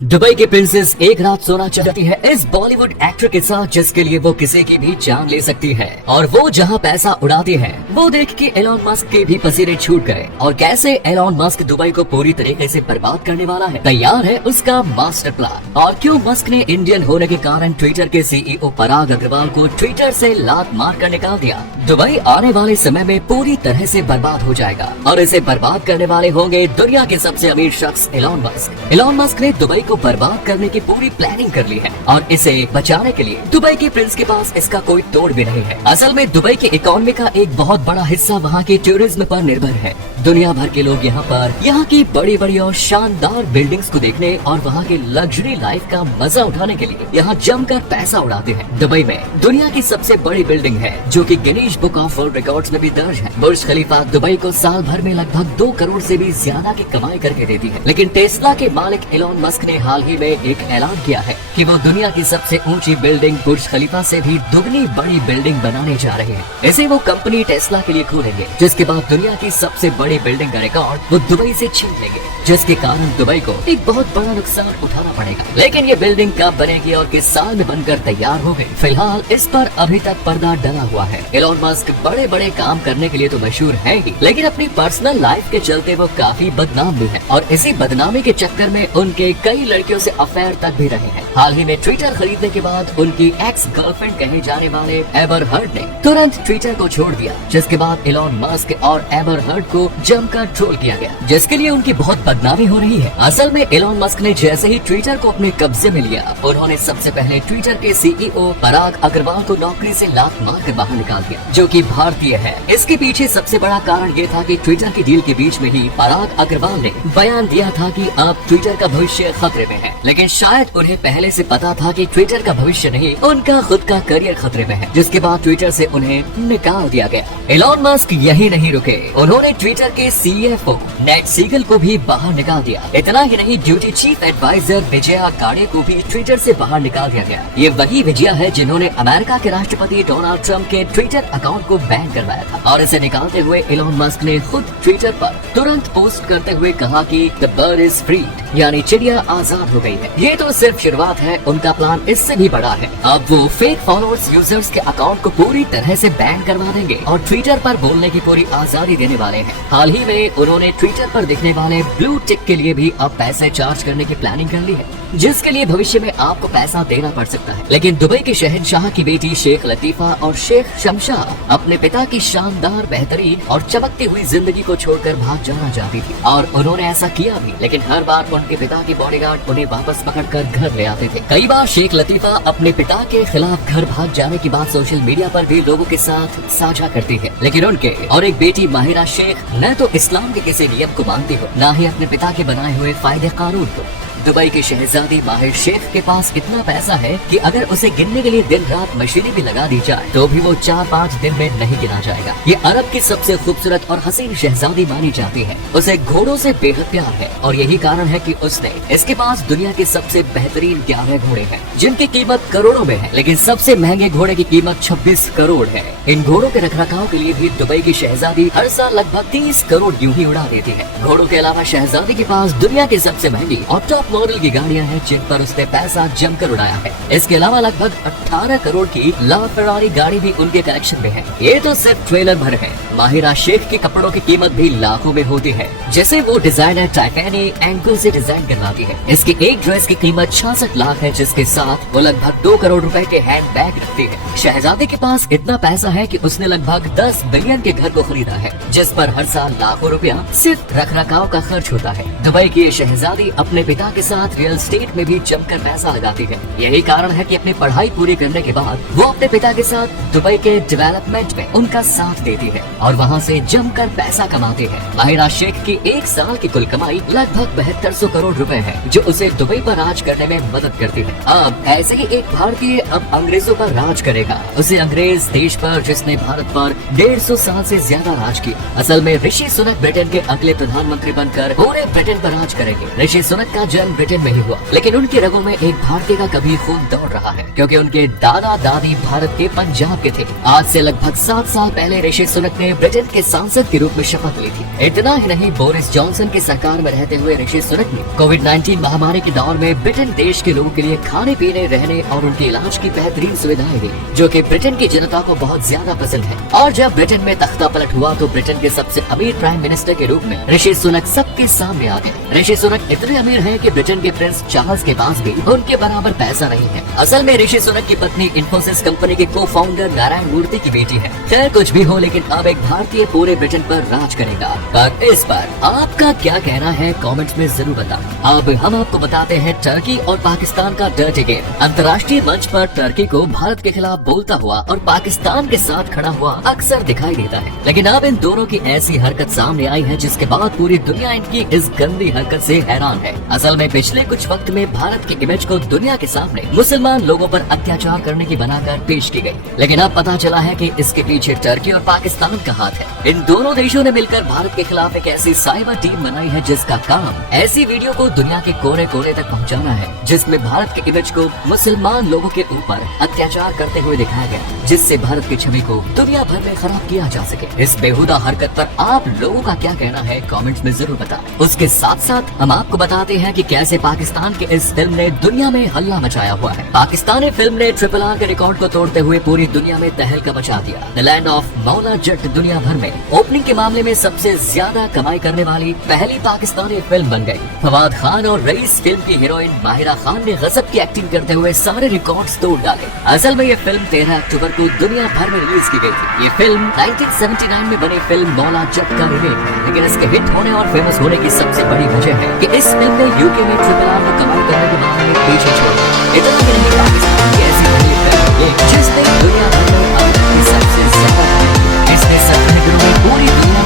Dubai की princess एक रात सोना चाहती है इस बॉलीवुड एक्टर के साथ जिसके लिए वो किसी की भी जान ले सकती है। और वो जहां पैसा उड़ाती है वो देख के एलॉन मस्क के भी पसीने छूट गए। और कैसे एलॉन मस्क दुबई को पूरी तरीके से बर्बाद करने वाला है, तैयार है उसका मास्टर प्लान। और क्यों मस्क ने इंडियन होने के कारण ट्विटर के सीईओ पराग अग्रवाल को ट्विटर से लात मार कर निकाल दिया। दुबई आने वाले समय में पूरी तरह से बर्बाद हो जाएगा और इसे बर्बाद करने वाले होंगे दुनिया के सबसे अमीर शख्स एलॉन मस्क। एलॉन मस्क ने दुबई को बर्बाद करने की पूरी प्लानिंग कर ली है और इसे बचाने के लिए दुबई के प्रिंस के पास इसका कोई तोड़ भी नहीं है। असल में दुबई की इकोनॉमी का एक बहुत बड़ा हिस्सा वहाँ के टूरिज्म पर निर्भर है। दुनिया भर के लोग यहाँ की बड़ी बड़ी और शानदार बिल्डिंग्स को देखने और वहाँ के लग्जरी लाइफ का मजा उठाने के लिए यहाँ जमकर पैसा उड़ाते हैं। दुबई में दुनिया की सबसे बड़ी बिल्डिंग है जो कि Guinness book of world records में भी दर्ज है। बुर्ज खलीफा दुबई को साल भर में लगभग 2 करोड़ से भी ज्यादा की कमाई करके देती है। लेकिन टेस्ला के मालिक एलॉन मस्क ने हाल ही में एक ऐलान किया है कि वो दुनिया की सबसे ऊंची बिल्डिंग बुर्ज खलीफा से भी दुगनी बड़ी बिल्डिंग बनाने जा रहे हैं। इसे वो कंपनी टेस्ला के लिए खोलेंगे, जिसके बाद दुनिया की सबसे बड़ी बिल्डिंग का रिकॉर्ड वो दुबई से छीन लेंगे, जिसके कारण दुबई को एक बहुत बड़ा नुकसान उठाना पड़ेगा। लेकिन ये बिल्डिंग कब बनेगी और किस साल में बनकर तैयार होगी, फिलहाल इस पर अभी तक पर्दा डला हुआ है। एलॉन मस्क बड़े बड़े काम करने के लिए तो मशहूर है ही, लेकिन अपनी पर्सनल लाइफ के चलते वो काफी बदनाम भी है और इसी बदनामी के चक्कर में उनके कई लड़कियों से अफेयर तक भी रहे हैं। हाल ही में ट्विटर खरीदने के बाद उनकी एक्स गर्लफ्रेंड कहे जाने वाले एबर हर्ड ने तुरंत ट्विटर को छोड़ दिया, जिसके बाद एलॉन मस्क और एबर हर्ड को जमकर ट्रोल किया गया, जिसके लिए उनकी बहुत बदनामी हो रही है। असल में एलॉन मस्क ने जैसे ही ट्विटर को अपने कब्जे में लिया, उन्होंने सबसे पहले ट्विटर के सीईओ पराग अग्रवाल को नौकरी से लात मार कर बाहर निकाल दिया, जो कि भारतीय है। इसके पीछे सबसे बड़ा कारण ये था कि ट्विटर की डील के बीच में ही पराग अग्रवाल ने बयान दिया था कि अब ट्विटर का भविष्य खतरे में है। लेकिन शायद उन्हें पहले से पता था कि ट्विटर का भविष्य नहीं, उनका खुद का करियर खतरे में है, जिसके बाद ट्विटर से उन्हें निकाल दिया गया। एलॉन मस्क यही नहीं रुके, उन्होंने ट्विटर के सीएफओ नेट सीगल को भी बाहर निकाल दिया। इतना ही नहीं, ड्यूटी चीफ एडवाइजर विजया गाड़े को भी ट्विटर से बाहर निकाल दिया गया। ये वही विजया है जिन्होंने अमेरिका के राष्ट्रपति डोनाल्ड ट्रंप के ट्विटर अकाउंट को बैन करवाया था। और इसे निकालते हुए एलॉन मस्क ने खुद ट्विटर पर तुरंत पोस्ट करते हुए कहा कि द बर्ड इज फ्रीड, यानी चिड़िया आजाद हो गई है। ये तो सिर्फ शुरुआत है, उनका प्लान इससे भी बड़ा है। अब वो फेक फॉलोअर्स यूजर्स के अकाउंट को पूरी तरह से बैन करवा देंगे और ट्विटर पर बोलने की पूरी आजादी देने वाले हैं। हाल ही में उन्होंने ट्विटर पर दिखने वाले ब्लू टिक के लिए भी अब पैसे चार्ज करने की प्लानिंग कर ली है, जिसके लिए भविष्य में आपको पैसा देना पड़ सकता है। लेकिन दुबई के शहंशाह की बेटी शेख लतीफा और शेख शमशाह अपने पिता की शानदार, बेहतरीन और चमकती हुई जिंदगी को छोड़कर भाग जाना चाहती थी और उन्होंने ऐसा किया भी। लेकिन हर बार उनके पिता के बॉडीगार्ड उन्हें वापस पकड़कर घर ले आते थे। कई बार शेख लतीफा अपने पिता के खिलाफ घर भाग जाने की बात सोशल मीडिया पर भी लोगों के साथ साझा करती है। लेकिन उनके और एक बेटी माहिरा शेख न तो इस्लाम के किसी नियम को मानती हो, न ही अपने पिता के बनाए हुए फायदे कानून को। दुबई की शहजादी माहिर शेख के पास इतना पैसा है कि अगर उसे गिनने के लिए दिन रात मशीनें भी लगा दी जाए तो भी वो 4-5 दिन में नहीं गिना जाएगा। ये अरब की सबसे खूबसूरत और हसीन शहजादी मानी जाती है। उसे घोड़ों से बेहद प्यार है और यही कारण है कि उसने इसके पास दुनिया के सबसे बेहतरीन 11 घोड़े हैं, जिनकी कीमत करोड़ों में है। लेकिन सबसे महंगे घोड़े की कीमत 26 करोड़ है। इन घोड़ों के रखरखाव के लिए भी दुबई की शहजादी हर साल लगभग 30 करोड़ यूं ही उड़ा देती है। घोड़ों के अलावा शहजादी के पास दुनिया की सबसे महंगी और टॉप मॉडल की गाड़ियां हैं, जिन पर उसने पैसा जमकर उड़ाया है। इसके अलावा लगभग 18 करोड़ की ला फेरारी गाड़ी भी उनके कलेक्शन में है। ये तो सिर्फ ट्रेलर भर है। माहिरा शेख के कपड़ों की कीमत भी लाखों में होती है, जिसे वो डिजाइनर टाइफैनी एंगल से डिजाइन करवाती है। इसकी एक ड्रेस की कीमत 66 लाख है, जिसके साथ वो लगभग 2 करोड़ रुपए के हैंड बैग रखती है। शहजादी के पास इतना पैसा है कि उसने लगभग 10 बिलियन के घर को खरीदा है, जिस पर हर साल लाखों रुपया सिर्फ रखरखाव का खर्च होता है। दुबई की ये शहजादी अपने पिता के साथ रियल एस्टेट में भी जमकर पैसा लगाती है। यही कारण है कि अपनी पढ़ाई पूरी करने के बाद वो अपने पिता के साथ दुबई के डेवलपमेंट में उनका साथ देती है और वहाँ से जमकर पैसा कमाती है। माहिरा शेख की एक साल की कुल कमाई लगभग 7200 करोड़ रुपए है, जो उसे दुबई पर राज करने में मदद करती है। अब ऐसे ही एक भारतीय अब अंग्रेजों पर राज करेगा, उसे अंग्रेज देश पर जिसने भारत पर 150 साल से ज्यादा राज किया। असल में ऋषि सुनक ब्रिटेन के अगले प्रधानमंत्री बनकर पूरे ब्रिटेन पर राज करेंगे। ऋषि सुनक का जन्म ब्रिटेन में ही हुआ, लेकिन उनकी रगों में एक भारतीय का कभी खून दौड़ रहा है, क्योंकि उनके दादा दादी भारत के पंजाब के थे। आज से लगभग 7 साल पहले ऋषि सुनक ने ने ब्रिटेन के सांसद के रूप में शपथ ली थी। इतना ही नहीं, बोरिस जॉनसन की सरकार में रहते हुए ऋषि सुनक ने कोविड-19 महामारी के दौर में ब्रिटेन देश के लोगों के लिए खाने पीने, रहने और उनके इलाज की बेहतरीन सुविधाएं दी, जो कि ब्रिटेन की जनता को बहुत ज्यादा पसंद है। और जब ब्रिटेन में तख्ता पलट हुआ तो ब्रिटेन के सबसे अमीर प्राइम मिनिस्टर के रूप में ऋषि सुनक सबके सामने आ गए। ऋषि सुनक इतने अमीर हैं कि ब्रिटेन के प्रिंस चार्ल्स के पास भी उनके बराबर पैसा नहीं है। असल में ऋषि सुनक की पत्नी इंफोसिस कंपनी के को फाउंडर नारायण मूर्ति की बेटी है। खैर कुछ भी हो, लेकिन अब एक भारतीय पूरे ब्रिटेन पर राज करेगा। पर इस पर आपका क्या कहना है, कमेंट्स में जरूर बताएं। अब हम आपको बताते हैं टर्की और पाकिस्तान का डर्टी गेम। अंतर्राष्ट्रीय मंच पर टर्की को भारत के खिलाफ बोलता हुआ और पाकिस्तान के साथ खड़ा हुआ अक्सर दिखाई देता है, लेकिन अब इन दोनों की ऐसी हरकत सामने आई है जिसके बाद पूरी दुनिया इनकी इस गंदी हरकत से हैरान है। असल में पिछले कुछ वक्त में भारत की इमेज को दुनिया के सामने मुसलमान लोगों पर अत्याचार करने की बनाकर पेश की गई, लेकिन अब पता चला है कि इसके पीछे टर्की और पाकिस्तान का हाथ है। इन दोनों देशों ने मिलकर भारत के खिलाफ एक ऐसी साइबर टीम बनाई है जिसका काम ऐसी वीडियो को दुनिया के कोने कोने तक पहुंचाना है जिसमें भारत के इमेज को मुसलमान लोगों के ऊपर अत्याचार करते हुए दिखाया गया, जिससे भारत की छवि को दुनिया भर में खराब किया जा सके। इस बेहुदा हरकत पर आप लोगों का क्या कहना है, कमेंट्स में जरूर बताएं। उसके साथ साथ हम आपको बताते हैं कि कैसे पाकिस्तान के इस फिल्म ने दुनिया में हल्ला मचाया हुआ है। पाकिस्तानी फिल्म ने RRR के रिकॉर्ड को तोड़ते हुए पूरी दुनिया में तहलका मचा दिया। The land of Maula Jatt दुनिया भर में ओपनिंग के मामले में सबसे ज्यादा कमाई करने वाली पहली पाकिस्तानी फिल्म बन गई। फवाद खान और रईस फिल्म की हीरोइन माहिरा खान ने गजब की एक्टिंग करते हुए सारे रिकॉर्ड्स तोड़ डाले। असल में ये फिल्म 13 अक्टूबर को दुनिया भर में रिलीज की गई थी। ये फिल्म 1979 में बनी फिल्म मौला जट का रीमेक है, लेकिन इसके हिट होने और फेमस होने की सबसे बड़ी वजह है कि इस फिल्म ने यूके में RRR को कमाई करने के मामले में पीछे छोड़ा। इतना ही नहीं, पाकिस्तान की ऐसी पहली फिल्म ये जिसने दुनिया भर में अब तक की सबसे ज्यादा इसने 17 दिनों में पूरी दुनिया